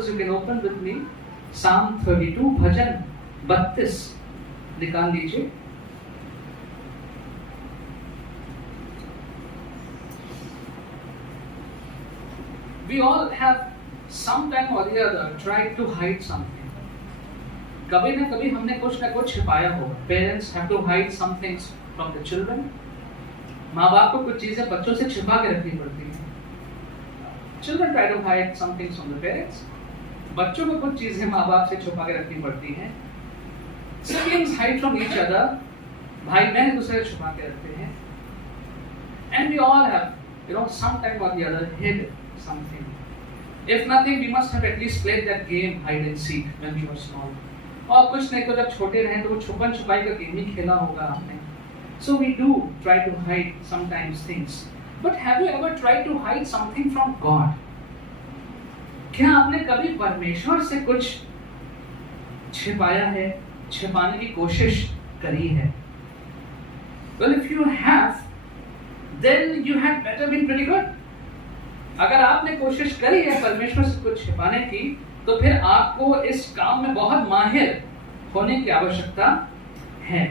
Bibles, you can open with me Psalm 32, भजन 32 निकाल लीजिए। We all have sometime or the other tried to hide something. कभी ना कभी हमने कुछ ना कुछ छिपाया होगा। Parents have to hide some things from the children. माँ बाप को कुछ चीजें बच्चों से छिपा के रखनी पड़ती हैं। Children try to hide some things from the parents. बच्चों को कुछ चीजें माँ बाप से छुपा के रखनी पड़ती हैं। Siblings hide from each other. भाई बहन दूसरे से छुपा के रखते हैं। And we all have, sometime or the other hid something. If nothing, we must have at least played that game hide and seek when we were small. और कुछ नहीं तो जब छोटे रहे तो वो छुपन छुपाई का गेम ही खेला होगा आपने। So we do try to hide sometimes things. But have you ever tried to hide something from God? क्या आपने कभी परमेश्वर से कुछ छिपाया है, छिपाने की कोशिश करी है? Well, if you have, then you had better been pretty good. अगर आपने कोशिश करी है परमेश्वर से कुछ छिपाने की, तो फिर आपको इस काम में बहुत माहिर होने की आवश्यकता है।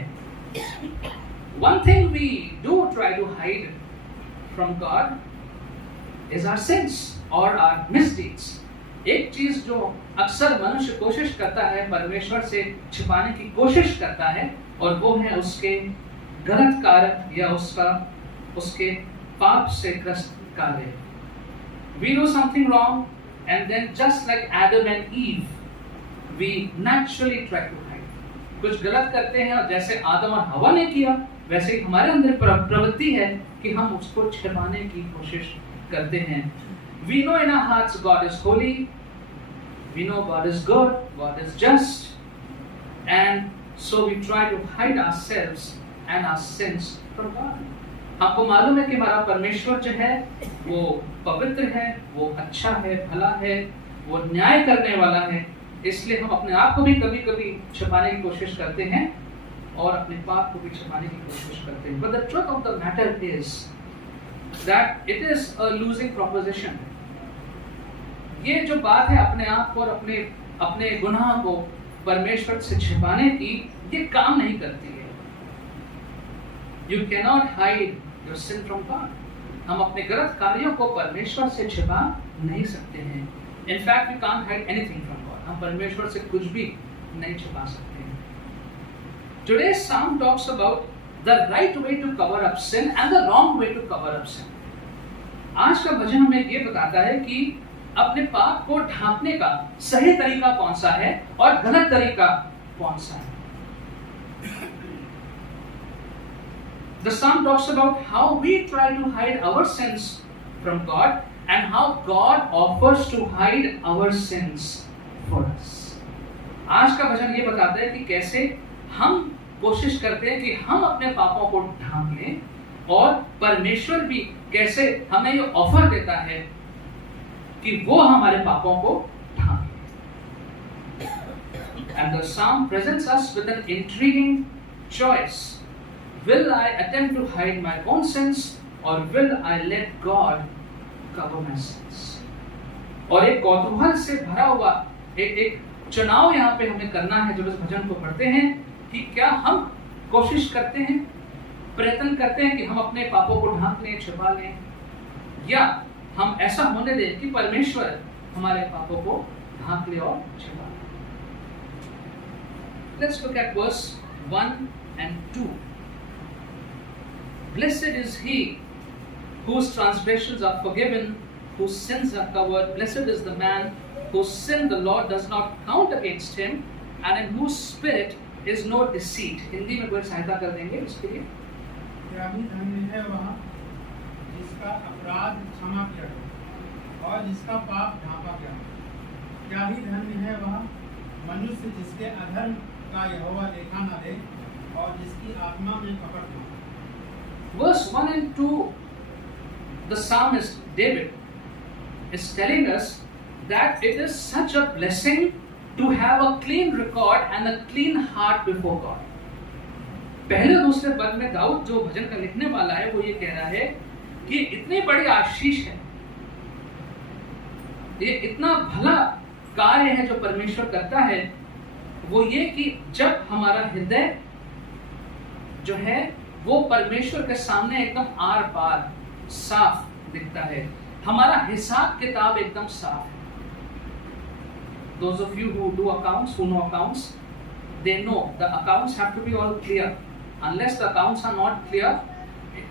One thing we do try to hide from God is our sins or our misdeeds. एक चीज जो अक्सर मनुष्य कोशिश करता है परमेश्वर से छिपाने की कोशिश करता है और वो है उसके गलत कार्य या उसके पाप से ग्रस्त कार्य। We do something wrong and then just like Adam and Eve, we naturally try to hide. कुछ गलत करते हैं और जैसे आदम और हवा ने किया वैसे ही हमारे अंदर प्रवृत्ति है कि हम उसको छिपाने की कोशिश करते हैं। We know in our hearts God is holy, we know God is good, God is just, and so we try to hide ourselves and our sins from God. आपको मालूम है कि हमारा परमेश्वर जो है वो पवित्र है, वो अच्छा है, भला है, वो न्याय करने वाला है, इसलिए हम अपने आप को भी कभी-कभी छिपाने की कोशिश करते हैं और अपने पाप को भी छिपाने की कोशिश करते हैं। But the truth of the matter is that it is a losing proposition. ये जो बात है अपने आप को और अपने गुनाह को परमेश्वर से छिपाने की, ये काम नहीं करती है। You cannot hide your sin from God. हम अपने गलत कार्यों को परमेश्वर से छिपा नहीं सकते हैं। In fact, we can't hide anything from God. हम परमेश्वर से कुछ भी नहीं छिपा सकते हैं। Today's psalm talks about the right way to cover up sin and the wrong way to cover up sin. आज का भजन हमें ये बताता है कि अपने पाप को ढांकने का सही तरीका कौन सा है और गलत तरीका कौन सा है। The psalm talks about how we try to hide our sins from God and how God offers to hide our sins for us. आज का भजन ये बताता है कि कैसे हम कोशिश करते हैं कि हम अपने पापों को ढांक लें और परमेश्वर भी कैसे हमें ये ऑफर देता है कि वो हमारे पापों को ढांक ले। And the psalm presents us with an intriguing choice. Will I attempt to hide my own sins or will I let God cover my sins? और एक कौतूहल से भरा हुआ एक चुनाव यहाँ पे हमें करना है जब इस भजन को पढ़ते हैं कि क्या हम कोशिश करते हैं, प्रयत्न करते हैं कि हम अपने पापों को ढांक लें, छिपा लें, या हम ऐसा होने दें कि परमेश्वर हमारे पापों को ढांक ले और छिपा ले। Let's look at verse 1 and 2. Blessed is he whose transgressions are forgiven, whose sins are covered. Blessed is the man whose sin the Lord does not count against him, and in whose spirit is no deceit. Hindi में कोई सहायता कर देंगे इसके लिए? क्या ही धन्य है वह जिसका अपराध क्षमा किया गया और जिसका पाप ढांपा गया। क्या ही धन्य है वह मनुष्य जिसके अधर्म का यहोवा देखा न दे और जिसकी आत्मा में पकड़ न। Verse 1 and 2, the psalmist David is telling us that it is such a blessing to have a clean record and a clean heart before God. पहले दूसरे पद में दाऊद जो भजन का लिखने वाला है वो ये कह रहा है कि इतनी बड़ी आशीष है, ये इतना भला कार्य है जो परमेश्वर करता है वो ये कि जब हमारा हृदय जो है वो परमेश्वर के सामने एकदम आर पार साफ दिखता है, हमारा हिसाब किताब एकदम साफ है। Those of you who do accounts, who know accounts, they know the accounts have to be all clear. Unless the accounts are not clear,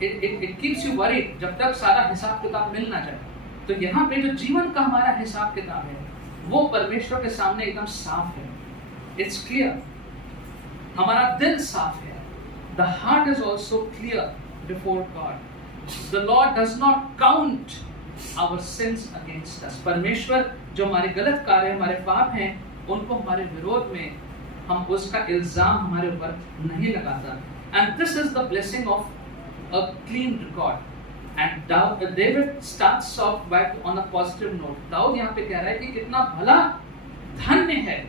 it keeps you worried. जब तक सारा हिसाब किताब मिल ना जाए। तो यहाँ पे जो जीवन का हमारा हिसाब किताब है वो परमेश्वर के सामने एकदम साफ है। It's clear. हमारा दिल साफ है। The heart is also clear before God. The Lord does not count our sins against us. परमेश्वर जो हमारे गलत कार्य, हमारे पाप हैं, उनको हमारे विरोध में हम उसका इल्जाम हमारे ऊपर नहीं लगाता। And this is the blessing of a clean record. And David starts off back on a positive note. Dawood यहाँ पे कह रहा है कि कितना भला धन्य है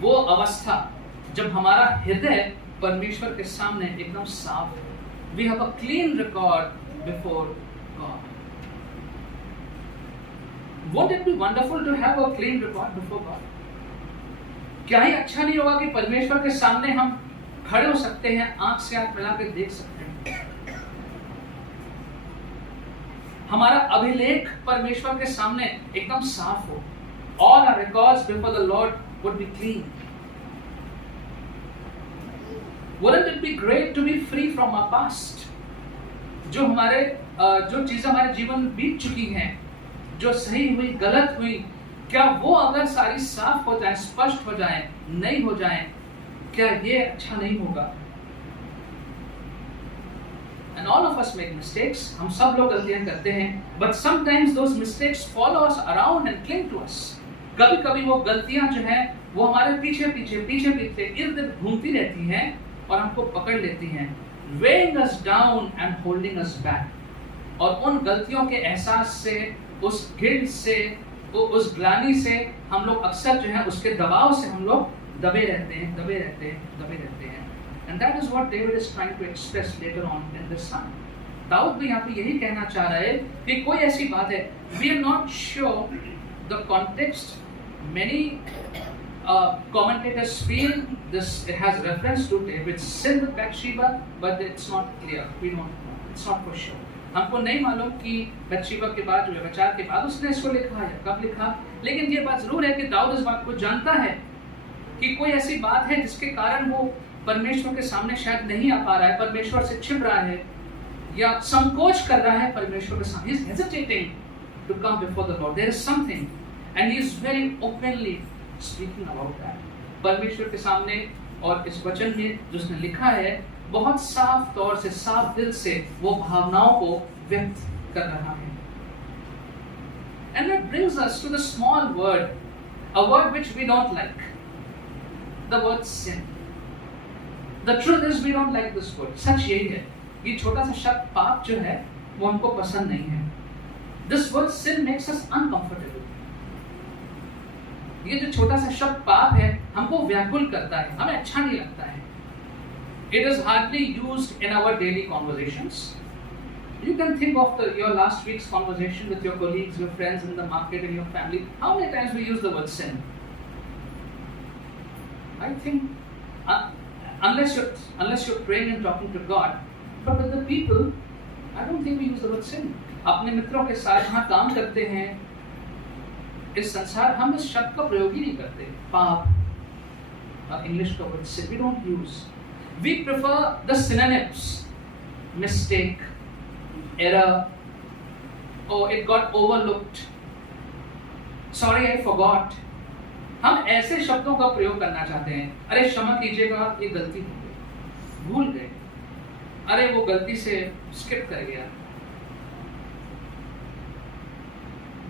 वो अवस्था जब हमारा हृदय परमेश्वर के सामने एकदम साफ है। We have a clean record before God. Won't it be wonderful to have a clean record before God? क्या ही अच्छा नहीं होगा कि परमेश्वर के सामने हम खड़े हो सकते हैं, आंख से आंख मिला के देख सकते हैं। हमारा अभिलेख परमेश्वर के सामने एकदम साफ हो। All our records before the Lord would be clean. Wouldn't it be great to be free from our past? जो चीजें हमारे जीवन में बीत चुकी हैं, जो सही हुई, गलत हुई, क्या वो अगर सारी साफ हो जाए, स्पष्ट हो जाए, नई हो जाए, क्या ये अच्छा नहीं होगा? And all of us make mistakes. हम सब लोग गलतियां करते हैं, but sometimes those mistakes follow us around and cling to us. कभी-कभी वो गलतियां जो हैं, वो हमारे पीछे इर्द-गिर्द घूमती रहती हैं और हमको पकड़ लेती हैं, weighing us down and holding us back. और उन गलतियों के एहसास से, उस गिल्ट से, उस ग्लानि से हम लोग अक्सर जो है उसके दबाव से हम लोग दबे रहते हैं। And that is what David is trying to express later on in this psalm. Dawood भी यहाँ पे यही कहना चाह रहा है कि कोई ऐसी बात है, we are not sure the context. Many commentators feel this it has reference to David's sin with Bathsheba, but it's not clear. We don't know. It's not for sure. हमको नहीं मालूम कि बत्शेबा के बाद, जो व्यभिचार के बाद उसने इसको लिखा है, कब लिखा, लेकिन ये बात जरूर है कि दाऊद इस बात को जानता है कि कोई ऐसी बात है जिसके कारण वो परमेश्वर के सामने शायद नहीं आ पा रहा है, परमेश्वर से छिप रहा है या संकोच कर रहा है परमेश्वर के सामने। He is hesitating to come before the Lord. There is something, and he is very openly speaking about that. परमेश्वर के सामने और इस वचन में जो उसने लिखा है, बहुत साफ तौर से, साफ दिल से वो भावनाओं को व्यक्त कर रहा है। And that brings us to the small word, a word which we don't like, the word sin. The truth is we don't like this word. सच यही है, ये छोटा सा शब्द पाप जो है वो हमको पसंद नहीं है। This word sin makes us uncomfortable. ये जो छोटा सा शब्द पाप है हमको व्याकुल करता है, हमें अच्छा नहीं लगता है। It is hardly used in our daily conversations. You can think of your last week's conversation with your colleagues, your friends in the market, in your family. How many times we use the word sin? I think unless you're praying and talking to God, but with the people, I don't think we use the word sin. अपने मित्रों के साथ जहाँ काम करते हैं, इस संसार हम इस शब्द का प्रयोग ही नहीं करते। पाप, इंग्लिश का word sin, we don't use. We prefer the synonyms: mistake, error, oh it got overlooked, sorry I forgot. हम ऐसे शब्दों का प्रयोग करना चाहते हैं। अरे क्षमा कीजिएगा, ये गलती हो गई, भूल गए, अरे वो गलती से स्किप कर गया।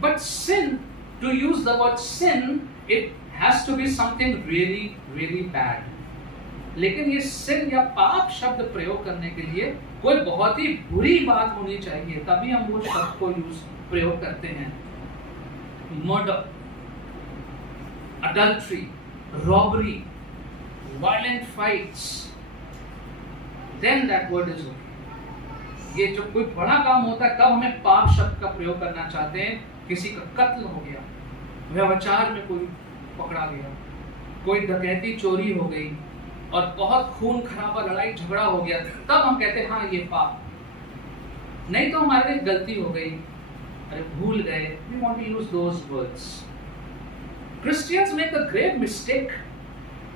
But sin, to use the word sin, it has to be something really, really bad. लेकिन ये sin या पाप शब्द प्रयोग करने के लिए कोई बहुत ही बुरी बात होनी चाहिए, तभी हम वो शब्द को प्रयोग करते हैं। Murder, adultery, robbery, violent fights, then that word is okay. ये जो कोई बड़ा काम होता है तब हमें पाप शब्द का प्रयोग करना चाहते हैं। किसी का कत्ल हो गया, व्यभिचार में कोई पकड़ा गया, कोई डकैती चोरी हो गई और बहुत खून खराबा लड़ाई झगड़ा हो गया, तब हम कहते हैं हाँ ये पाप। नहीं तो हमारे लिए गलती हो गई, अरे भूल गए, we want to use those words. Christians make a grave mistake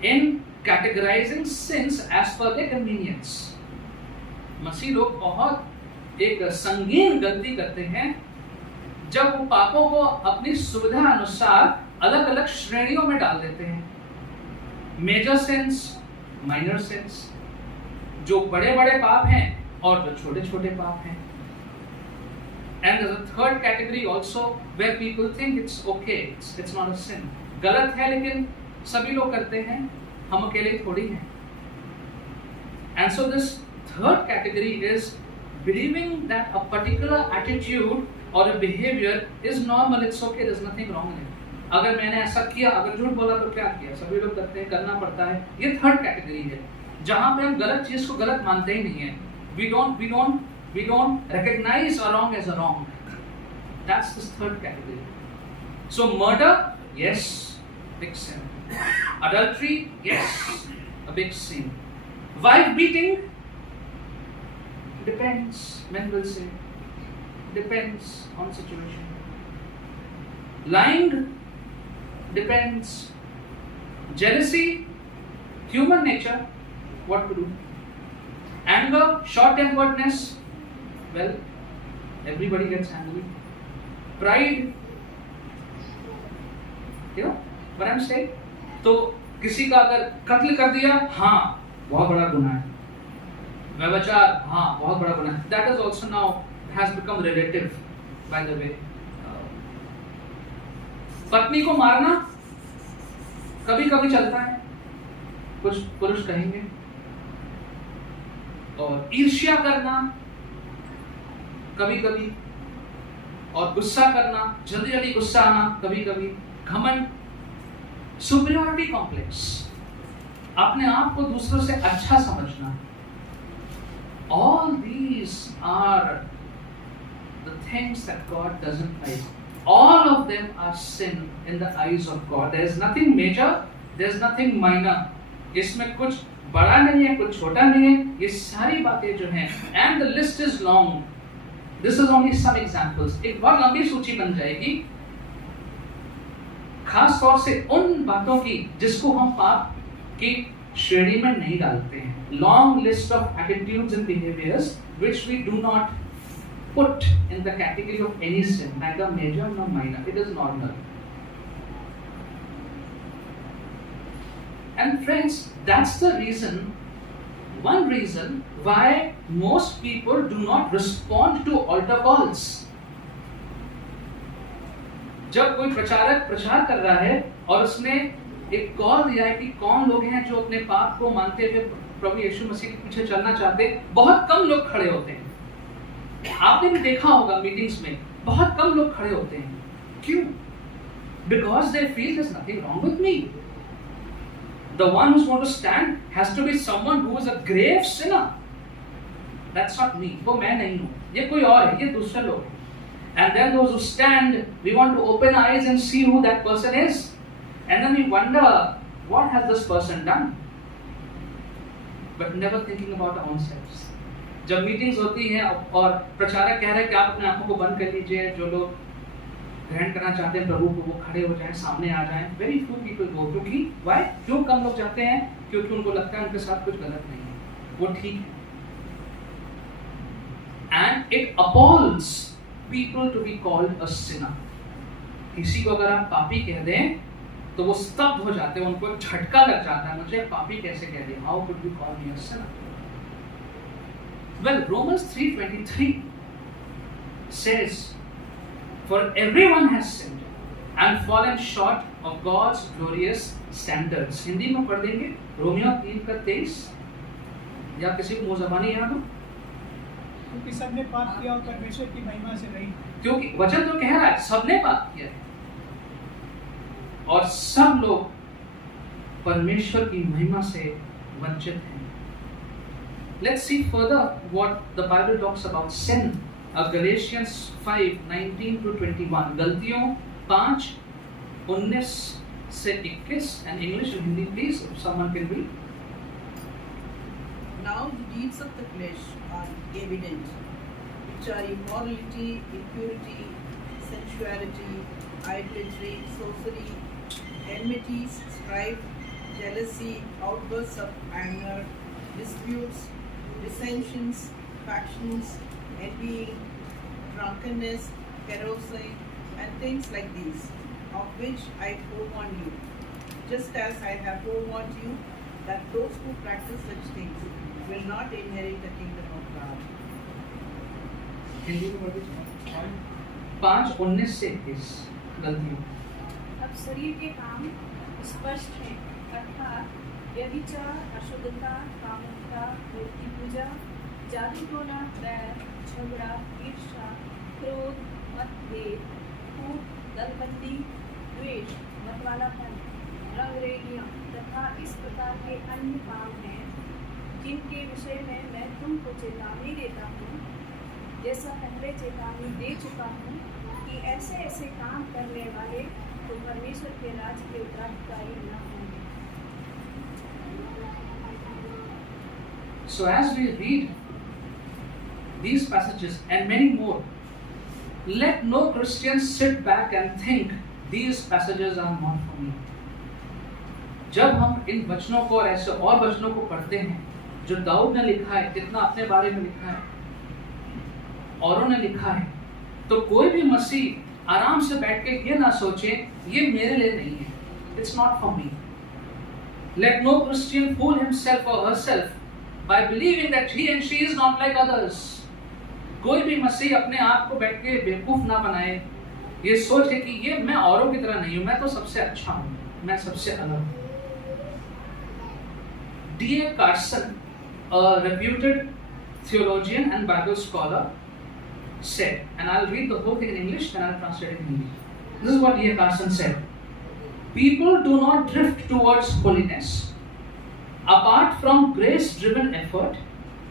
in categorizing sins as per their convenience. मसीह लोग बहुत एक संगीन गलती करते हैं जब वो पापों को अपनी सुविधा अनुसार अलग अलग श्रेणियों में डाल देते हैं। मेजर सिंस, माइनर सिंस, जो बड़े बड़े पाप हैं और जो छोटे छोटे पाप हैं। And there's a third category also where people think it's okay, it's not a sin. गलत है लेकिन सभी लोग करते हैं, हम अकेले थोड़ी हैं। And so this third category is believing that a particular attitude or a behavior is normal, it's okay, there's nothing wrong in it. अगर मैंने ऐसा किया, अगर झूठ बोला तो क्या किया, सभी लोग करते हैं, करना पड़ता है। ये थर्ड कैटेगरी है जहां पे हम गलत चीज को गलत मानते ही नहीं है। We don't recognize a wrong as a wrong. That's this third category. So murder, yes, big sin. Adultery, yes, a big sin. Wife beating, depends. Men will say, depends on situation. Lying, depends. Jealousy, human nature, what to do. Anger, short-temperedness, well, everybody gets angry. Pride, you know what I'm saying? तो किसी का अगर कत्ल कर दिया, हाँ बहुत बड़ा गुनाह है। व्यभिचार, हाँ बहुत बड़ा गुनाह है। That is also now has become relative, by the way. पत्नी को मारना कभी कभी चलता है, कुछ पुरुष कहेंगे। और ईर्ष्या करना कभी कभी, और गुस्सा करना, जल्दी जल्दी गुस्सा आना कभी कभी, घमंड, सुपीरियरिटी कॉम्प्लेक्स, अपने आप को दूसरों से अच्छा समझना, all these are the things that God doesn't like. All of them are sin in the eyes of God. There is nothing major, there is nothing minor. इसमें कुछ बड़ा नहीं है, कुछ छोटा नहीं है, ये सारी बातें जो हैं, and the list is long. This is only some examples. एक बहुत लंबी सूची बन जाएगी, खास तौर से उन बातों की जिसको हम पाप की श्रेणी में नहीं डालते हैं। Long list of attitudes and behaviors which we do not put in the category of any sin, neither major nor minor. It is normal. And friends, that's the reason, one reason why most people do not respond to altar calls. जब कोई प्रचारक प्रचार कर रहा है और उसने एक कॉल दिया है कि कौन लोग हैं जो अपने पाप को मानते हुए प्रभु यीशु मसीह के पीछे चलना चाहते हैं, बहुत कम लोग खड़े होते हैं। आपने भी देखा होगा मीटिंग्स में बहुत कम लोग खड़े होते हैं। क्यों? Because they feel there's nothing wrong with me. The one who's going to stand has to be someone who is a grave sinner. That's not me. वो मैं नहीं हूँ, ये कोई और है, ये दूसरे लोग हैं। And then those who stand, we want to open eyes and see who that person is. And then we wonder, what has this person done? But never thinking about our own selves. जब meetings होती हैं और प्रचारक कह रहे हैं कि आप अपने आंखों को बंद कर लीजिए, जो लोग ग्रहण करना चाहते हैं प्रभु को वो खड़े हो जाएं, सामने आ जाएं। Very few people go. क्योंकि why? क्यों कम लोग जाते हैं? क्योंकि उनको लगता है उनके साथ कुछ गलत नहीं है, वो ठीक है। And it appalls people to be called a sinner. किसी को अगर आप पापी कह दें तो वो स्तब्ध हो जाते हैं, उनको एक झटका लग जाता है, मुझे पापी कैसे कह दिया? How could you call me a sinner? Well, Romans 3:23 says, for everyone has sinned and fallen short of God's glorious standards. Hindi में पढ़ देंगे रोमियो 3:23, या किसी को मुंह ज़बानी याद हो? क्योंकि सबने पाप किया और परमेश्वर की महिमा से नहीं। क्योंकि वचन तो कह रहा है सबने पाप किया है और सब लोग परमेश्वर की महिमा से वंचित हैं। Let's see further what the Bible talks about sin. Galatians 5:19-21. गलतियों 5 19 से 21 and English and Hindi please if someone can read. Now the deeds of the flesh are evident, which are immorality, impurity, sensuality, idolatry, sorcery, enmities, strife, jealousy, outbursts of anger, disputes, dissensions, factions, envying, drunkenness, carousing, and things like these, of which I forewarn you, just as I have forewarned you, that those who practice such things will not inherit the kingdom of God. Hindi में पढ़ दीजिए। 5:19 से 21 गलतियों। अब शरीर के काम स्पष्ट हैं, अर्थात व्यभिचार, अशुद्धता, कामुकता, मूर्ति पूजा, जादू टोना, बैर, झगड़ा, ईर्ष्या, क्रोध, मतभेद, कूट, दलबंदी, द्वेष, मतवालापन, रंगरेलियां तथा इस प्रकार के अन्य काम हैं, जिनके विषय में मैं तुमको चेतावनी देता हूँ, जैसा पहले चेतावनी दे चुका हूँ कि ऐसे ऐसे काम करने वाले तो परमेश्वर के राज्य के उत्तराधिकारी न होंगे। So as we read these passages and many more, let no Christian sit back and think these passages are not for me. जब हम इन वचनों को और ऐसे और वचनों को पढ़ते हैं जो दाऊद ने लिखा है, कितना अपने बारे में लिखा है, औरों ने लिखा है, तो कोई भी मसीह आराम से बैठ के ये ना सोचे ये मेरे लिए नहीं है, it's not for me. Let no Christian fool himself or herself by believing that he and she is not like others. कोई भी मसीह अपने आप को बैठ के बेवकूफ ना बनाए, ये सोचे कि ये मैं औरों की तरह नहीं हूं, मैं तो सबसे अच्छा हूं, मैं सबसे अलग हूं। D.A. Carson, a reputed theologian and Bible scholar, said, and I'll read the whole thing in English and I'll translate it in Hindi. This is what D.A. Carson said. People do not drift towards holiness. Apart from grace-driven effort,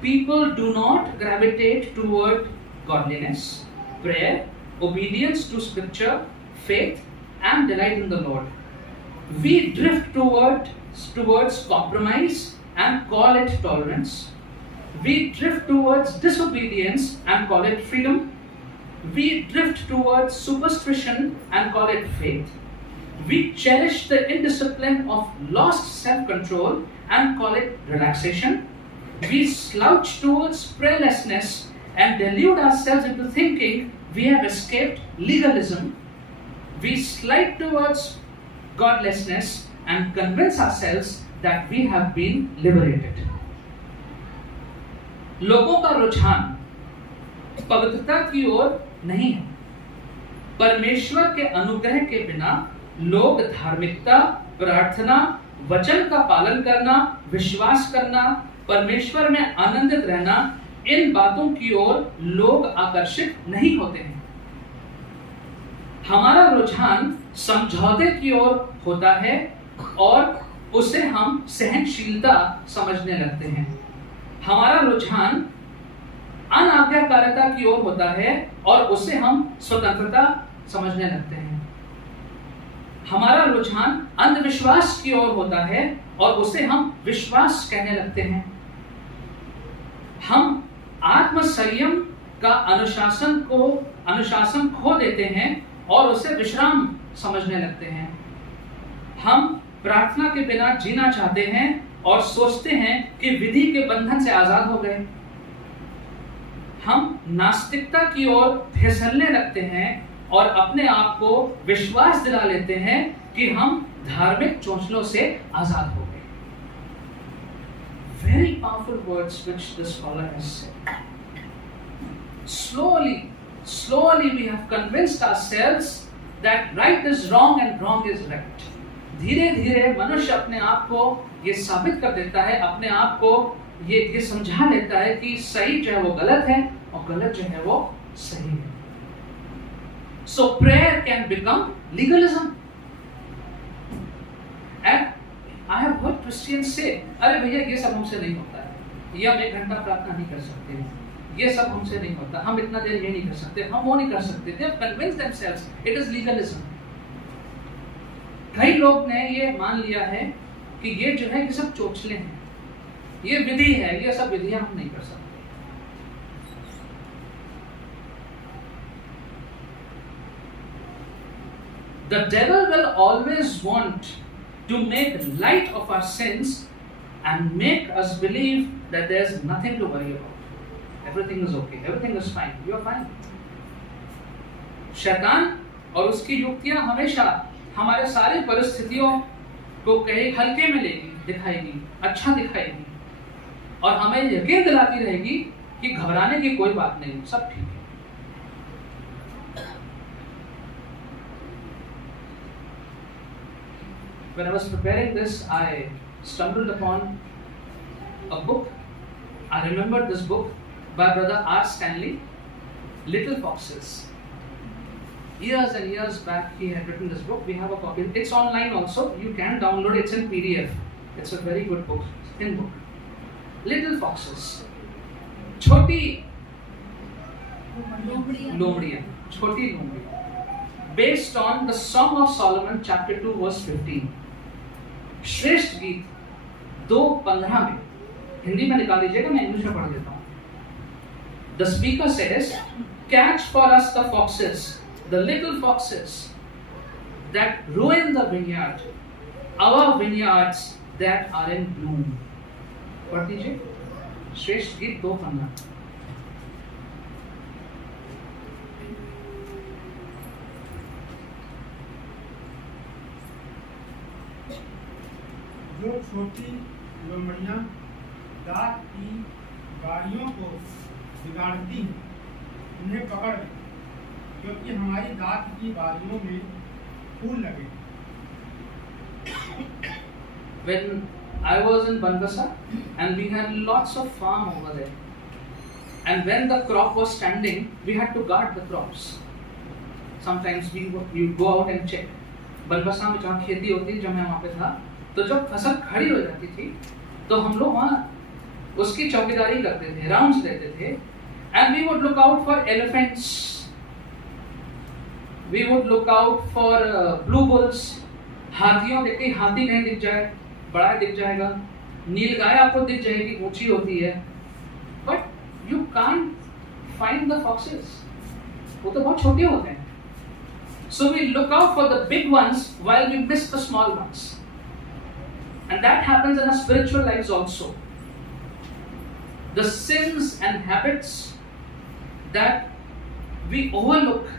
people do not gravitate toward godliness, prayer, obedience to scripture, faith, and delight in the Lord. We drift towards compromise and call it tolerance. We drift towards disobedience and call it freedom. We drift towards superstition and call it faith. We cherish the indiscipline of lost self-control and call it relaxation. We slouch towards prayerlessness and delude ourselves into thinking we have escaped legalism. We slide towards godlessness and convince ourselves that we have been liberated. लोगों का रुझान पवित्रता की ओर नहीं है। परमेश्वर के अनुग्रह के बिना लोग धार्मिकता, प्रार्थना, वचन का पालन करना, विश्वास करना, परमेश्वर में आनंदित रहना, इन बातों की ओर लोग आकर्षित नहीं होते हैं। हमारा रुझान समझौते की ओर होता है और उसे हम सहनशीलता समझने लगते हैं। हमारा रुझान अनाज्ञाकारिता की ओर होता है और उसे हम स्वतंत्रता समझने लगते हैं। हमारा रुझान अंधविश्वास की ओर होता है और उसे हम विश्वास कहने लगते हैं। हम आत्मसंयम का अनुशासन खो देते हैं और उसे विश्राम समझने लगते हैं। हम प्रार्थना के बिना जीना चाहते हैं और सोचते हैं कि विधि के बंधन से आजाद हो गए। हम नास्तिकता की ओर फिसलने लगते हैं और अपने आप को विश्वास दिला लेते हैं कि हम धार्मिक चोंचलों से आजाद हो गए। Very powerful words which this scholar has said. Slowly we have convinced ourselves that right is wrong and wrong is right. धीरे धीरे मनुष्य अपने आप को ये साबित कर देता है, अपने आप को ये समझा लेता है कि सही जो है वो गलत है और गलत जो है वो सही है। So prayer can become legalism. And I have heard Christians say, अरे भैया ये सब हमसे नहीं होता है, ये हम 1 घंटा प्रार्थना नहीं कर सकते, ये सब हमसे नहीं होता, हम इतना देर ये नहीं कर सकते, हम वो नहीं कर सकते। They have convinced themselves it is legalism. कई लोग ने ये मान लिया है कि ये जो है ये सब चोचले हैं, ये विधि है, ये सब विधियां हम नहीं कर सकते। The devil will always want to make light of our sins and make us believe that there's nothing to worry about. Everything is okay, everything is fine, you are fine. शैतान और उसकी युक्तियां हमेशा हमारे सारी परिस्थितियों को कहीं हल्के में लेगी, दिखाएगी, अच्छा दिखाएगी और हमें यकीन दिलाती रहेगी कि घबराने की कोई बात नहीं, सब ठीक है। When I was preparing this, I stumbled upon a book. I remembered this book by Brother R. Stanley, Little Foxes. Years and years back, he had written this book. We have a copy. It's online also. You can download it. It's in PDF. It's a very good book, thin book. Little Foxes. छोटी लोमड़ियाँ, छोटी लोमड़ियाँ. Based on the Song of Solomon, chapter 2, verse 15. श्रेष्ठ गीत 2:15 में, हिंदी में निकाल लीजिएगा, मैं English में पढ़ देता हूँ. The speaker says, "Catch for us the foxes, the little foxes that ruin the vineyard, our vineyards that are in bloom." पढ़ लीजिए, श्रेष्ठ गीत 2:15. जो छोटी लोमड़ियाँ दाख की बारियों को बिगाड़ती हैं, उन्हें पकड़ लें, क्योंकि हमारी दाख की बारियों में फूल लगे। When I was in Banbasa and we had lots of farm over there, and when the crop was standing, we had to guard the crops. Sometimes we go out and check. Banbasa में जहाँ खेती होती है, जब मैं वहाँ पे था, तो जब फसल खड़ी हो जाती थी तो हम लोग वहाँ उसकी चौकीदारी करते थे, राउंड्स लेते थे, and we would look out for elephants, we would look out for blue bulls. हाथियों देखते, हाथी कहीं दिख जाए, बड़ा दिख जाएगा, नीलगाय आपको दिख जाएगी, ऊंची होती है, but you can't find the foxes, वो तो बहुत छोटे होते हैं. So we look out for the big ones while we miss the small ones. And that happens in our spiritual lives also. The sins and habits that we overlook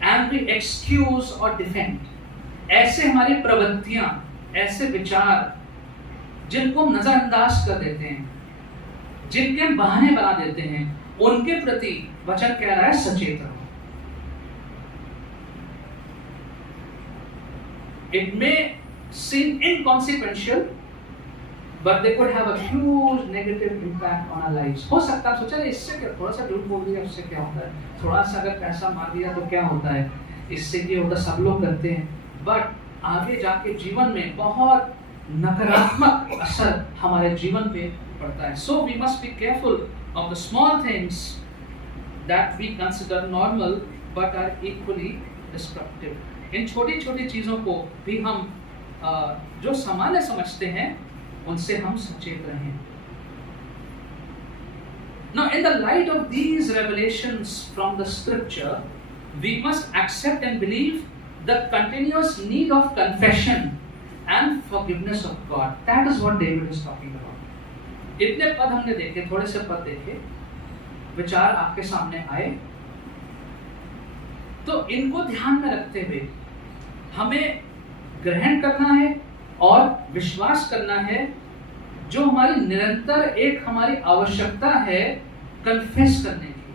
and we excuse or defend, ऐसे हमारी प्रवृत्तियां, ऐसे विचार जिनको हम नजरअंदाज कर देते हैं, जिनके हम बहाने बना देते हैं, उनके प्रति वचन कह रहा है सचेत रहो. It may seem inconsequential, but they could have a huge negative impact on our lives. हो सकता है सोचा इससे क्या, थोड़ा सा झूठ बोल दिया उससे क्या होता है, थोड़ा सा अगर पैसा मार दिया तो क्या होता है, इससे क्या होता है, सब लोग करते हैं, बट आगे जाके जीवन में बहुत नकारात्मक असर हमारे जीवन पे पड़ता है. So we must be careful of the small things that we consider normal but are equally destructive. इन छोटी छोटी चीज़ों को भी हम जो सामान्य समझते हैं उनसे हम सचेत रहें. Now, in the light of these revelations from the scripture, we must accept and believe the continuous need of confession and forgiveness of God. That is what David is talking about. इतने पद हमने देखे, थोड़े से पद देखे, विचार आपके सामने आए, तो इनको ध्यान में रखते हुए हमें ग्रहण करना है और विश्वास करना है, जो हमारी निरंतर एक हमारी आवश्यकता है कन्फेस करने की,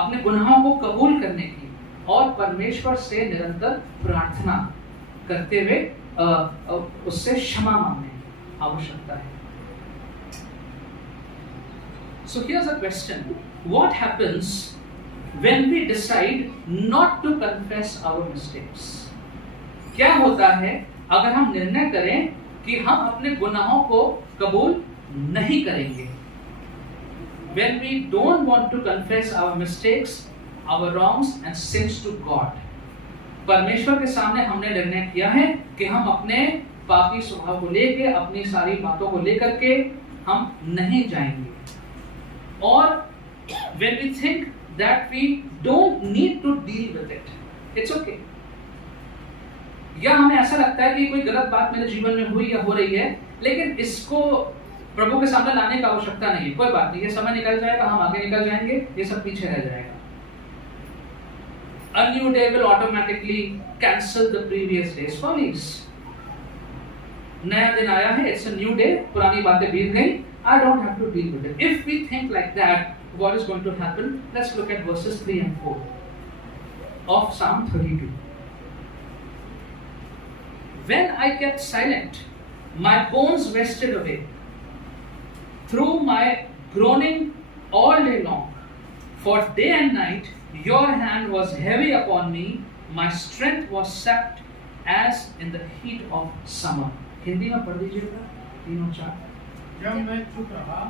अपने गुनाहों को कबूल करने की और परमेश्वर से निरंतर प्रार्थना करते हुए उससे क्षमा मांगने की आवश्यकता है. So here's a question: what happens when we decide not to confess our mistakes? क्या होता है अगर हम निर्णय करें कि हम अपने गुनाहों को कबूल नहीं करेंगे? When we don't want to confess our mistakes, our wrongs and sins to God. परमेश्वर के सामने हमने निर्णय किया है कि हम अपने पापी स्वभाव को लेके, अपनी सारी बातों को लेकर के हम नहीं जाएंगे। और when we think that we don't need to deal with it, it's okay. या हमें ऐसा लगता है कि कोई गलत बात मेरे जीवन में हुई या हो रही है, लेकिन इसको प्रभु के सामने लाने की आवश्यकता नहीं है, कोई बात नहीं, ये समय निकल जाएगा, हम आगे निकल जाएंगे, ये सब पीछे रह जाएगा। A new day will automatically cancel the previous day's follies. नया दिन आया है, it's a new day, पुरानी बातें बीत गई, I don't have to deal with it. If we think like that, what is going to happen? Let's look at verses 3 and 4 of Psalm 32. When I kept silent, my bones wasted away through my groaning all day long. For day and night your hand was heavy upon me, my strength was sapped as in the heat of summer. Hindi में पढ़ दीजिएगा 3 और 4। जब मैं चुप रहा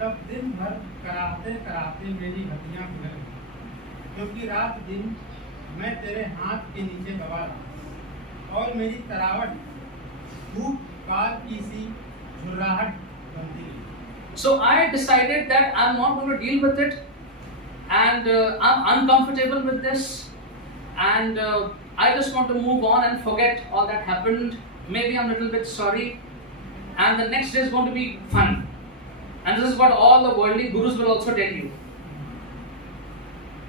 तब दिन भर कराते कराते मेरी हड्डियां पिघल गईं, क्योंकि रात दिन मैं तेरे हाथ के नीचे दबा रहा और मेरी तरावट धूप काल की सी झुर्राहट बनती रही। So I decided that I'm not going to deal with it, and I'm uncomfortable with this, and I just want to move on and forget all that happened. Maybe I'm a little bit sorry, and the next day is going to be fine. And this is what all the worldly gurus will also tell you.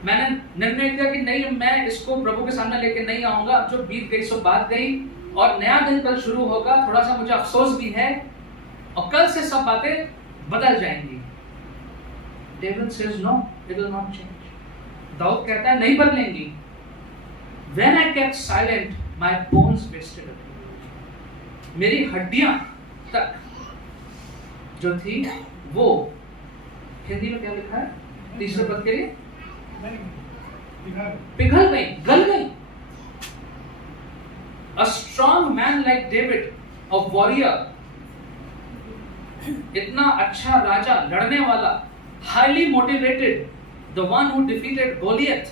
मैंने निर्णय किया कि नहीं, मैं इसको प्रभु के सामने लेके नहीं आऊंगा, जो बीत गई सो बात गई, और नया दिन कल शुरू होगा, थोड़ा सा मुझे अफसोस भी है, और कल से सब बातें बदल जाएंगी। David says no, it will not change. Dawood कहता है नहीं बदलेंगी। When I kept silent, my bones wasted away. मेरी हड्डियां तक जो थी वो, हिंदी में क्या लिखा है तीसरे पद के लिए, पिघल गई, गल गई। A strong man like David, a warrior, इतना अच्छा राजा, लड़ने वाला, highly motivated, the one who defeated Goliath,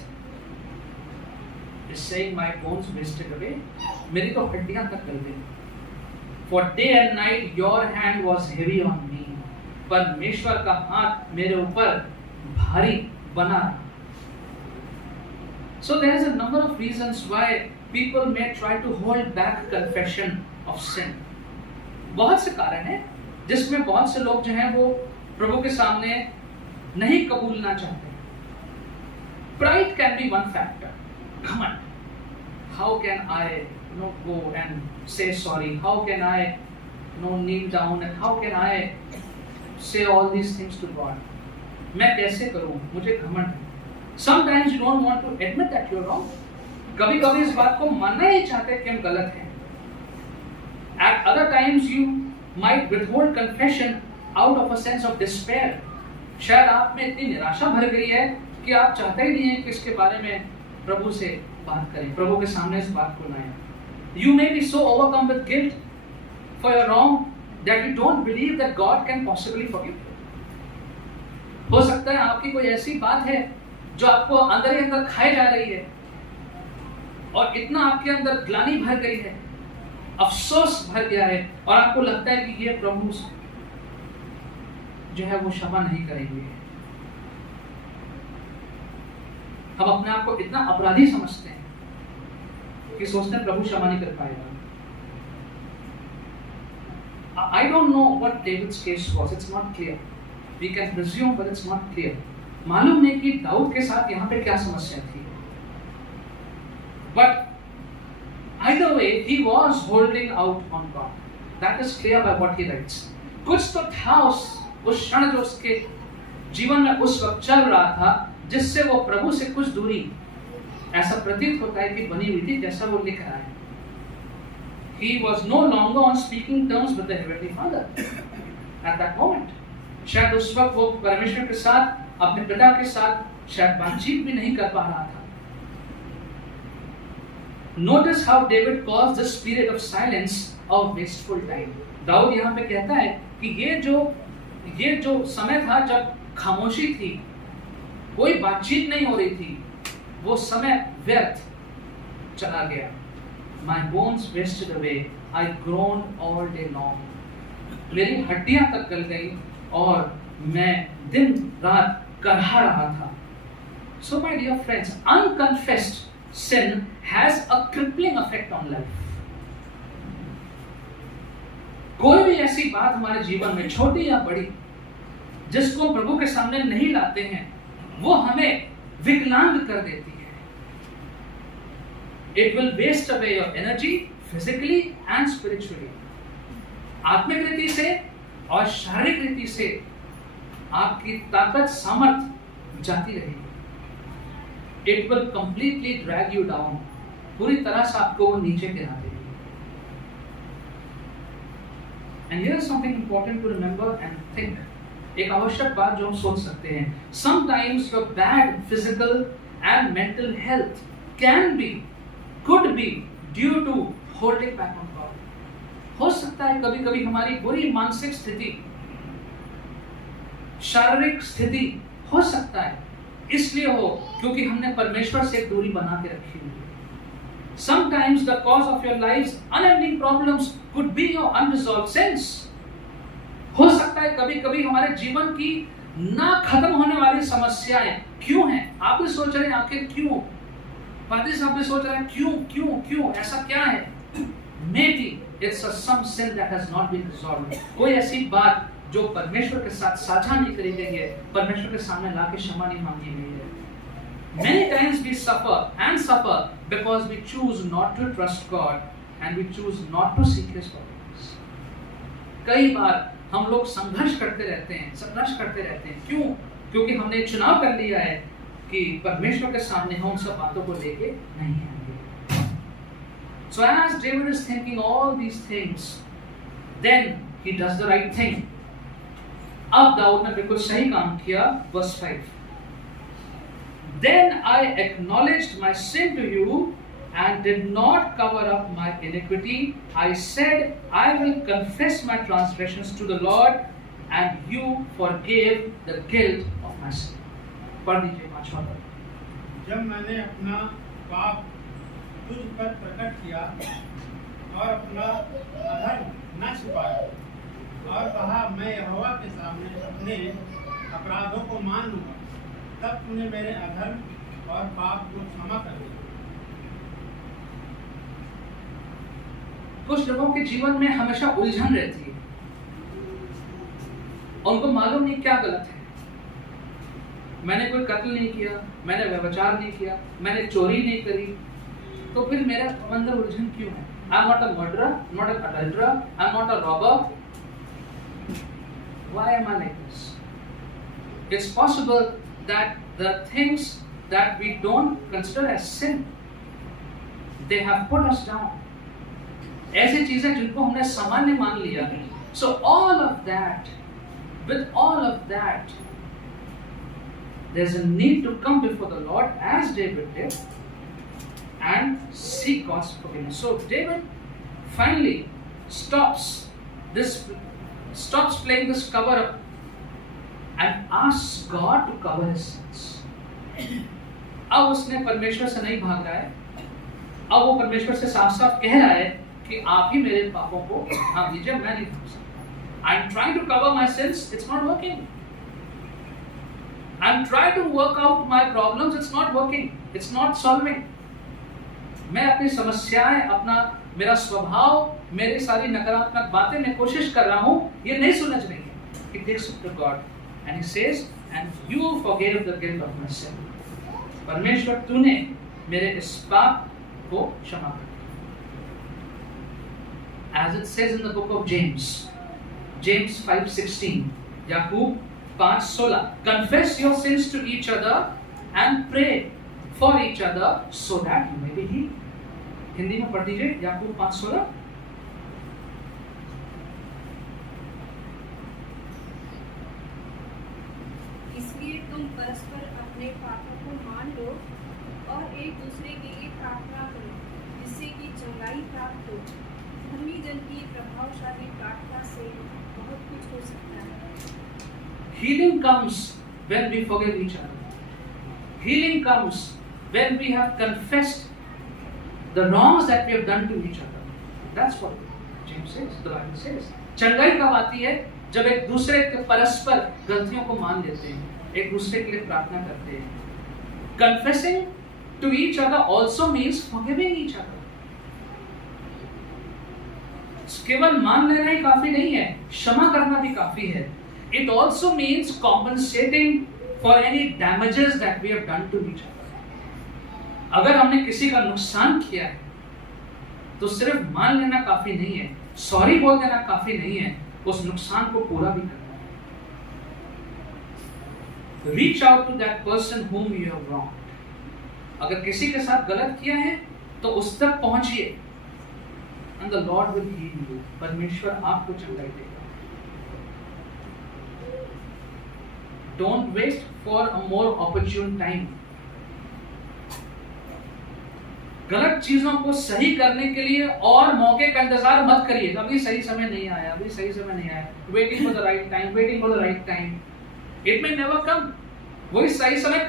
is saying my bones wasted away. मेरी तो हड्डियां तक गल गई। For day and night your hand was heavy on me. परमेश्वर का हाथ मेरे ऊपर भारी बना। So there is a number of reasons why people may try to hold back confession of sin. बहुत से कारण हैं जिसमें बहुत से लोग जो हैं वो प्रभु के सामने नहीं कबूलना चाहते। Pride can be one factor. Come on, how can I go and say sorry? How can I kneel down, and how can I say all these things to God? मैं कैसे करूं? मुझे घमंड है। Sometimes you don't want to admit that you're wrong. कभी-कभी इस बात को मानना नहीं चाहते कि हम गलत हैं। At other times you might withhold confession out of a sense of despair. शायद आप में इतनी निराशा भर गई है कि आप चाहते ही नहीं हैं कि इसके बारे में प्रभु से बात करें, प्रभु के सामने इस बात को लाएं। You may be so overcome with guilt for your wrong that you don't believe that God can possibly forgive you. हो सकता है आपकी कोई ऐसी बात है जो आपको अंदर ही अंदर खाए जा रही है, और इतना आपके अंदर ग्लानि भर गई है, अफसोस भर गया है, और आपको लगता है कि ये प्रभु जो है वो क्षमा नहीं करेंगे। हम अपने आप को इतना अपराधी समझते हैं कि सोचते हैं प्रभु क्षमा नहीं कर पाएगा। I don't know what David's case was. It's not clear. We can presume, but it's not clear. मालूम नहीं कि दाऊद के साथ यहाँ पे क्या समस्या थी। But either way, he was holding out on God. That is clear by what he writes. कुछ तो था उस क्षण जो उसके जीवन में उस वक्त चल रहा था, जिससे वो प्रभु से कुछ दूरी ऐसा प्रतीत होता है कि बनी हुई थी, जैसा वो लिख रहा है। He was no longer on speaking terms with the Heavenly Father at that moment. शायद उस वक्त वो परमेश्वर के साथ, अपने पिता के साथ शायद बातचीत भी नहीं कर पा रहा था। Notice how David calls this period of silence a wasteful time. Dawood यहाँ पे कहता है कि ये जो समय था जब खामोशी थी, कोई बातचीत नहीं हो रही थी, वो समय व्यर्थ। चला गया. My bones wasted away. I groaned all day long. मेरी हड्डियां तक गल गई और मैं दिन रात करहा रहा था. So my dear friends, unconfessed sin has a crippling effect on life. कोई भी ऐसी बात हमारे जीवन में छोटी या बड़ी जिसको हम प्रभु के सामने नहीं लाते हैं, वो हमें विकलांग कर देती है. It will waste away your energy physically and spiritually. आत्मिक रीति से और शारीरिक रीति से आपकी ताकत सामर्थ जाती रहेगी. It will completely drag you down. पूरी तरह से आपको वो नीचे गिरा देगी. And here is something important to remember and think. एक आवश्यक बात जो हम सोच सकते हैं. Sometimes your bad physical and mental health could be due to holding back on God. हो सकता है कभी-कभी हमारी बुरी मानसिक स्थिति, शारीरिक स्थिति हो सकता है इसलिए हो क्योंकि हमने परमेश्वर से एक दूरी बना के रखी हुई है. Sometimes the cause of your life's unending problems could be your unresolved sins. हो सकता है कभी-कभी हमारे जीवन की ना खत्म होने वाली समस्याएं क्यों हैं? आप भी सोच रहे हैं आखिर क्यों? पादरी साहब भी सोच रहे हैं क्यों ऐसा क्या है? Maybe it's some sin that has not been resolved. कोई ऐसी बात जो परमेश्वर के साथ साझा नहीं करी गई है, परमेश्वर के सामने लाके क्षमा नहीं मांगी गई है. Many times we suffer because we choose not to trust God and we choose not to seek His forgiveness. कई बार हम लोग संघर्ष करते रहते हैं. क्यों? क्योंकि हमने चुनाव कर लिया है कि परमेश्वर के सामने हम सब बातों को लेके नहीं आएंगे. So as David is thinking all these things, then he does the right thing. अब दाऊद ने बिल्कुल सही काम किया. Verse 5. Then I acknowledged my sin to you and did not cover up my iniquity. I said, I will confess my transgressions to the Lord, and you forgave the guilt of my sin. पढ़ लीजिए 5 वाला. जब मैंने अपना पाप तुझ पर प्रकट किया और अपना अधर्म न छिपाया और कहा मैं यहोवा के सामने अपने अपराधों को मान लूंगा, तब तूने मेरे अधर्म और पाप को क्षमा कर दिया. कुछ लोगों के जीवन में हमेशा उलझन रहती है. उनको मालूम नहीं क्या गलत है. मैंने कोई कत्ल नहीं किया, मैंने व्यभिचार नहीं किया, मैंने चोरी नहीं करी, तो फिर मेरे अंदर उलझन क्यों है? I am not a murderer, not an adulterer, I am not a robber. Why am I like this? It's possible that the things that we don't consider as sin, they have put us down. ऐसी चीजें जिनको हमने सामान्य मान लिया है. So all of that, with all of that, there's a need to come before the Lord as David did and seek God's forgiveness. So David finally stops playing this cover up and asks God to cover his sins. अब उसने परमेश्वर से नहीं भाग रहा है. अब वो परमेश्वर से साफ-साफ कह रहा है कि आप ही मेरे पापों को ढांप दीजिए, मैं नहीं ढांप सकता. I'm trying to cover my sins, it's not working. I'm trying to work out my problems, it's not working, it's not solving. मैं अपनी समस्याएं, अपना मेरा स्वभाव, मेरी सारी नकारात्मक बातें मैं कोशिश कर रहा हूँ, ये नहीं सुलझ रही है. He takes it to God and he says, and you forgave the guilt of my sin. परमेश्वर तूने मेरे इस पाप को क्षमा कर. As it says in the book of James 5:16, Yakub 5:16, confess your sins to each other and pray for each other so that you may be healed. Hindi में पढ़ दीजिए याकूब 5:16. इसलिए तुम परस्पर अपने पापों को मान लो और एक दूसरे के लिए प्रार्थना करो जिससे कि चंगाई प्राप्त हो. धर्मी जन की प्रभावशाली प्रार्थना से बहुत कुछ हो सकता है. Healing comes when we forgive each other. Healing comes when we have confessed the wrongs that we have done to each other. That's what James says, the Bible says. चंगाई कब आती है? जब एक दूसरे के परस्पर गलतियों को मान लेते हैं, एक दूसरे के लिए प्रार्थना करते हैं. Confessing to each other also means forgiving each other. केवल मान लेना ही काफी नहीं है, क्षमा करना भी काफी है. It also means compensating for any damages that we have done to each other. अगर हमने किसी का नुकसान किया है तो सिर्फ मान लेना काफी नहीं है, सॉरी बोल देना काफी नहीं है, उस नुकसान को पूरा भी करना है. Reach out to that person whom you have wronged. अगर किसी के साथ गलत किया है तो उस तक पहुंचिए. And the Lord will heal you. परमेश्वर आपको चंगाई देगा. Don't wait for a more opportune time. गलत चीजों को सही करने के लिए और मौके का इंतजार मत करिए. अभी सही समय नहीं आया, अभी सही समय नहीं आया. Waiting for the right time, waiting for the right time. It may never come. वही सही समय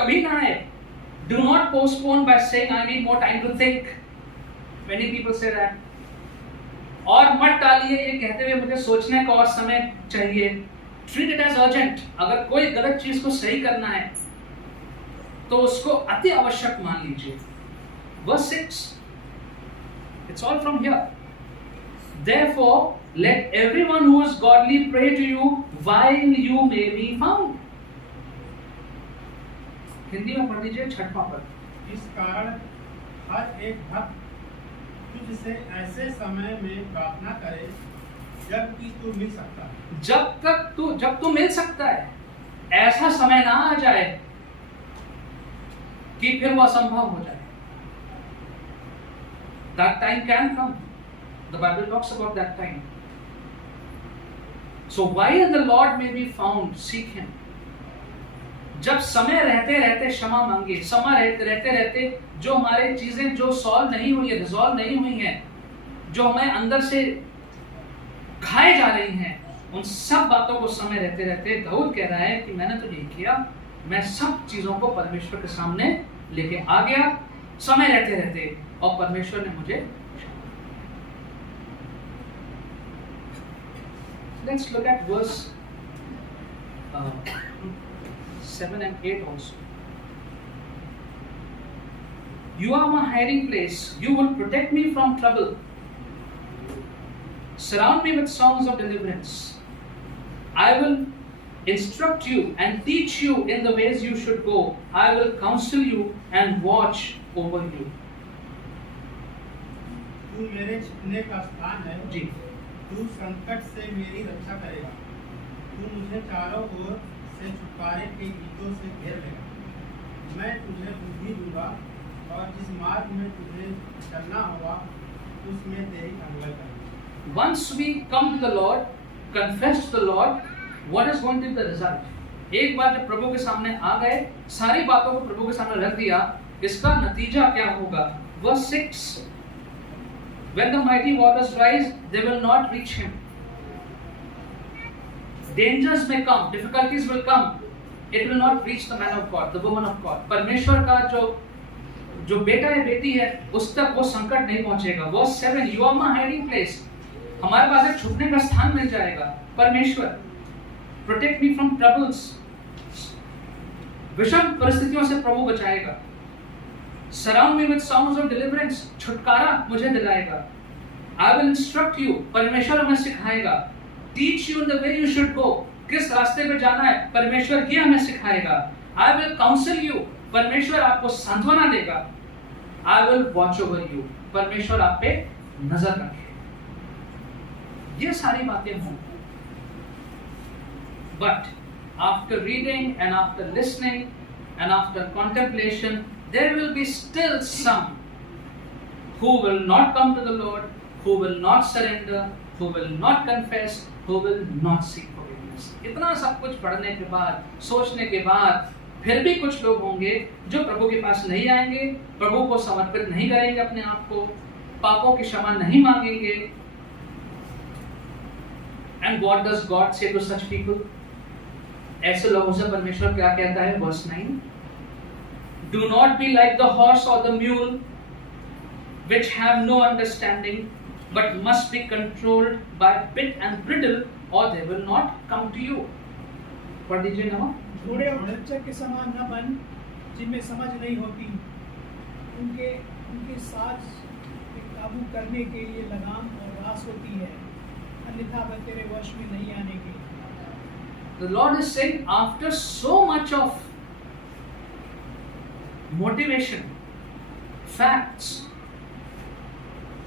कभी ना आए. Do not postpone by saying I need more time to think. Many people say that. और मत टालिए ये कहते हुए मुझे सोचने का और समय चाहिए. Treat it as urgent. अगर कोई गलत चीज को सही करना है तो उसको अति आवश्यक मान लीजिए. Verse 6. It's all from here. Therefore, let everyone who is godly pray to you while you may be found. Hindi में पढ़ लीजिए 6वां पद. इस कारण हर एक भक्त तुझसे ऐसे समय में प्रार्थना करे जबकि तू मिल सकता है. जब तू मिल सकता है, ऐसा समय ना आ जाए कि फिर वो असंभव हो जाए. That time can come. The Bible talks about that time. So while the Lord may be found, seek Him. जब समय रहते रहते क्षमा मांगे. समय रहते रहते जो हमारे चीजें जो सॉल्व नहीं हुई है, रिजॉल्व नहीं हुई हैं, जो हमें अंदर से खाए जा रही हैं, उन सब बातों को समय रहते रहते दाऊद कह रहा है कि मैंने तो यही किया, मैं सब चीजों को परमेश्वर के सामने लेके आ गया समय रहते रहते, और परमेश्वर ने मुझे. Let's look at verse 7 and 8 also. You are my hiding place. You will protect me from trouble. Surround me with songs of deliverance. I will instruct you and teach you in the ways you should go. I will counsel you and watch over you. तू मेरे छिपने का स्थान है. जी. तू संकट से मेरी रक्षा करेगा. तू मुझे चारों ओर से छुटकारे के गीतों से घेर लेगा. मैं तुझे बुद्धि दूंगा और जिस मार्ग में तुझे चलना होगा उसमें तेरी अगुवाई करूंगा. Once we come to the Lord, confess to the Lord, what is going to be the result? एक बार जब प्रभु के सामने आ गए, सारी बातों को प्रभु के सामने रख दिया, इसका नतीजा क्या होगा? Verse 6. When the mighty waters rise, they will not reach him. Dangers may come, difficulties will come. It will not reach the man of God, the woman of God. परमेश्वर का जो बेटा है बेटी है, उस तक वो संकट नहीं पहुंचेगा. Verse 7. You are my hiding place. हमारे पास एक छुपने का स्थान मिल जाएगा. परमेश्वर. Protect me from troubles. विषम परिस्थितियों से प्रभु बचाएगा. Surround me with songs of deliverance. छुटकारा मुझे दिलाएगा. I will instruct you. परमेश्वर हमें सिखाएगा. Teach you in the way you should go. किस रास्ते पे जाना है, परमेश्वर ये हमें सिखाएगा. I will counsel you. परमेश्वर आपको सांत्वना देगा. I will watch over you. परमेश्वर आप पे नजर रखे. ये सारी बातें हों. But after reading and after listening and after contemplation, there will be still some who will not come to the Lord, who will not surrender, who will not confess, who will not seek forgiveness. इतना सब कुछ पढ़ने के बाद, सोचने के बाद, फिर भी कुछ लोग होंगे जो प्रभु के पास नहीं आएंगे, प्रभु को समर्पित नहीं करेंगे अपने आप को, पापों की क्षमा नहीं मांगेंगे. And what does God say to such people? ऐसे लोगों से परमेश्वर क्या कहता है? Verse 9. Do not be like the horse or the mule which have no understanding, but must be controlled by bit and bridle, or they will not come to you. पढ़ दीजिए ना। घोड़े और खच्चर के समान न बन, जिनमें समझ नहीं होती। उनके साज पे काबू करने के लिए लगाम और रास होती है, अन्यथा वह तेरे वश में नहीं आने की। The Lord is saying, after so much of motivation, facts,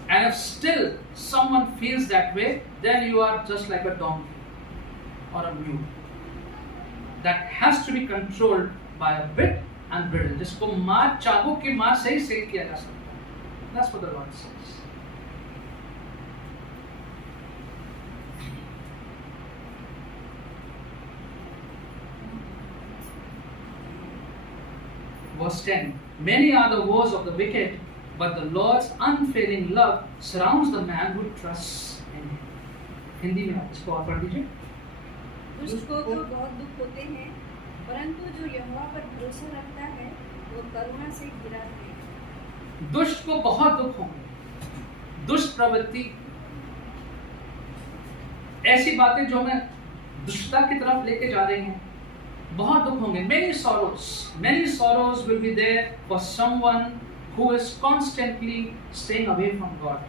and if still someone feels that way, then you are just like a donkey or a mule that has to be controlled by a bit and bridle, जिसको मार चाबुक की मार से ही सही किया जा सकता है। That's what the Lord says. Verse 10. Many are the woes of the wicked, but the Lord's unfailing love surrounds the man who trusts in Him. Hindi में आप इसको और पढ़ दीजिए। दुष्ट को तो बहुत दुख होते हैं, परंतु जो यहोवा पर भरोसा रखता है वो करुणा से घिरा है। दुष्ट को बहुत दुख होंगे, दुष्ट प्रवृत्ति, ऐसी बातें जो हमें दुष्टता की तरफ लेके जा रही हैं, बहुत दुख होंगे। Many sorrows will be there for someone who is constantly staying away from God.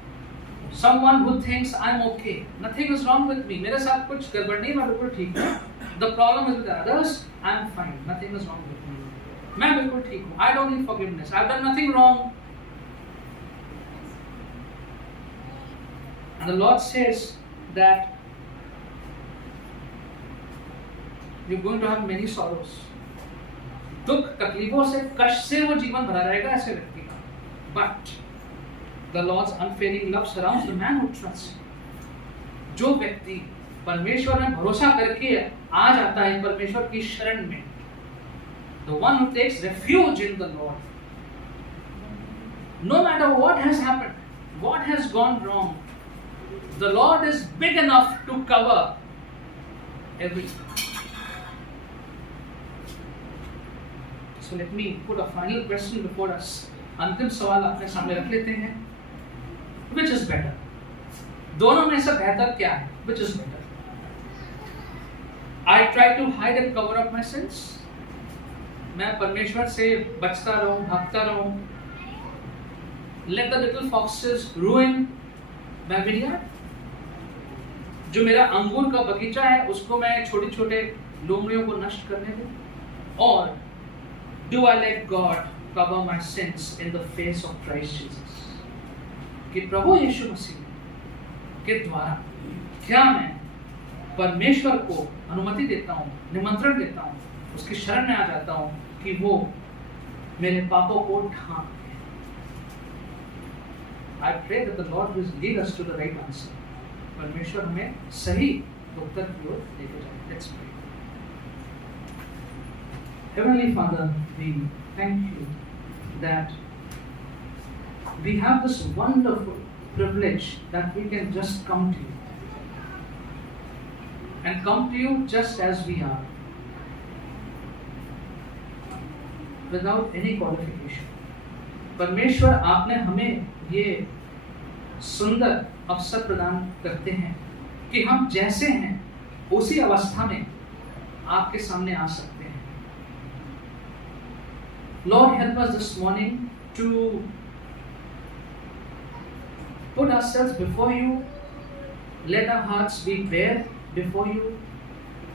Someone who thinks I'm okay, nothing is wrong with me, मेरे साथ कुछ गड़बड़ नहीं, मैं बिल्कुल ठीक हूँ। The problem is with others, I'm fine, nothing is wrong with me, मैं बिल्कुल ठीक हूँ, I don't need forgiveness, I've done nothing wrong. And the Lord says that you're going to have many sorrows. दुख, तकलीफों से, कष्ट से वो जीवन भरा रहेगा ऐसे व्यक्ति का। But the Lord's unfailing love surrounds the man who trusts Him. जो व्यक्ति परमेश्वर में भरोसा करके आ जाता है परमेश्वर की शरण में, the one who takes refuge in the Lord, no matter what has happened, what has gone wrong, the Lord is big enough to cover everything. So let me put a final question before us. अंतिम सवाल अपने सामने रख लेते हैं। Which is better? दोनों में से बेहतर क्या है? Which is better? I try to hide and cover up my sins. मैं परमेश्वर से बचता रहूं, भागता रहूं। Let the little foxes ruin my vineyard. जो मेरा अंगूर का बगीचा है उसको मैं छोटे-छोटे लोमड़ियों को नष्ट करने दूं। और do I let God cover my sins in the face of Christ Jesus? कि प्रभु यीशु मसीह के द्वारा क्या मैं परमेश्वर को अनुमति देता हूँ, निमंत्रण देता हूँ, उसकी शरण में आ जाता हूँ कि वो मेरे पापों को ढांक दे। I pray that the Lord will lead us to the right answer. परमेश्वर हमें सही उत्तर की ओर लेकर जाए। Let's pray. Heavenly Father, we thank you that we have this wonderful privilege that we can just come to you and come to you just as we are, without any qualification. परमेश्वर आपने हमें ये सुंदर अवसर प्रदान करते हैं कि हम जैसे हैं उसी अवस्था में आपके सामने आ सकते हैं। Lord, help us this morning to put ourselves before you, let our hearts be bare before you,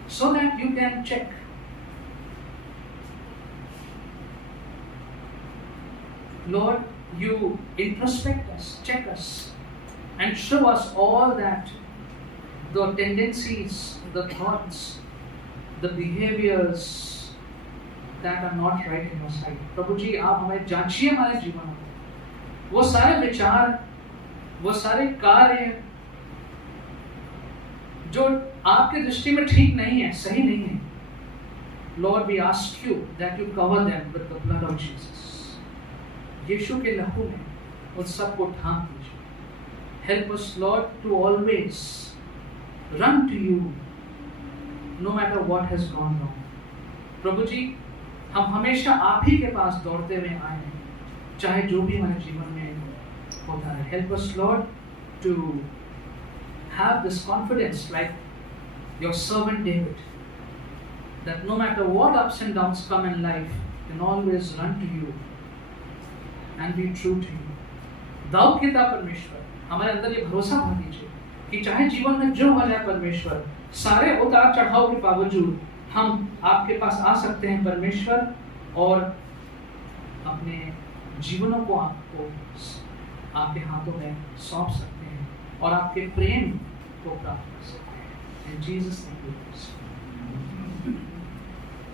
so that you can check. Lord, you introspect us, check us, and show us all that the tendencies, the thoughts, the behaviors that are not right in your sight. प्रभु जी आप हमें जांचिए हमारे जीवन में, वो सारे विचार, वो सारे कार्य जो आपके दृष्टि में ठीक नहीं है, सही नहीं है। Lord, we ask you that you cover them with the blood of Jesus. यीशु के लहू में उन सबको ढांक दीजिए। Help us, Lord, to always run to you, no matter what has gone wrong. प्रभु जी हम हमेशा आप ही के पास दौड़ते हुए आए हैं, चाहे जो भी हमारे जीवन में होता है. Help us, Lord, to have this confidence like your servant David, that no matter what ups and downs come in life, you can always run to you and be true to you. Dawood के पिता परमेश्वर, हमारे अंदर ये भरोसा भर दीजिए कि चाहे जीवन में जो हो जाए परमेश्वर, सारे उतार चढ़ाव के बावजूद हम आपके पास आ सकते हैं परमेश्वर, और अपने जीवनों को आपके हाथों में सौंप सकते हैं और आपके प्रेम को प्राप्त कर सकते हैं. In Jesus' name we pray.